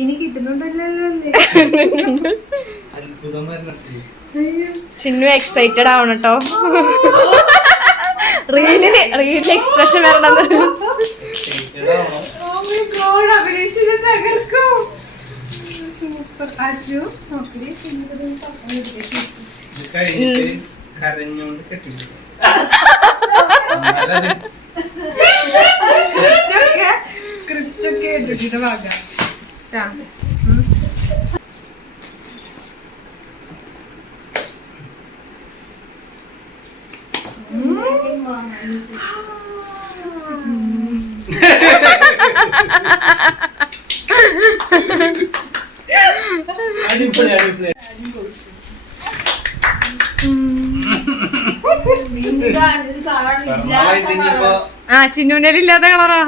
ഇനി കിട്ടുന്നുണ്ടല്ലോ. ചിന്നു എക്സൈറ്റഡ് ആവണം കേട്ടോ. റീലില് എക്സ്പ്രഷൻ വരണം. സ്ക്രിപ്റ്റ് ഒക്കെ എഴുതിട്ട് വാങ്ങാം. ചിന്നൂന്റെ ഇല്ലാത്ത കളറാ.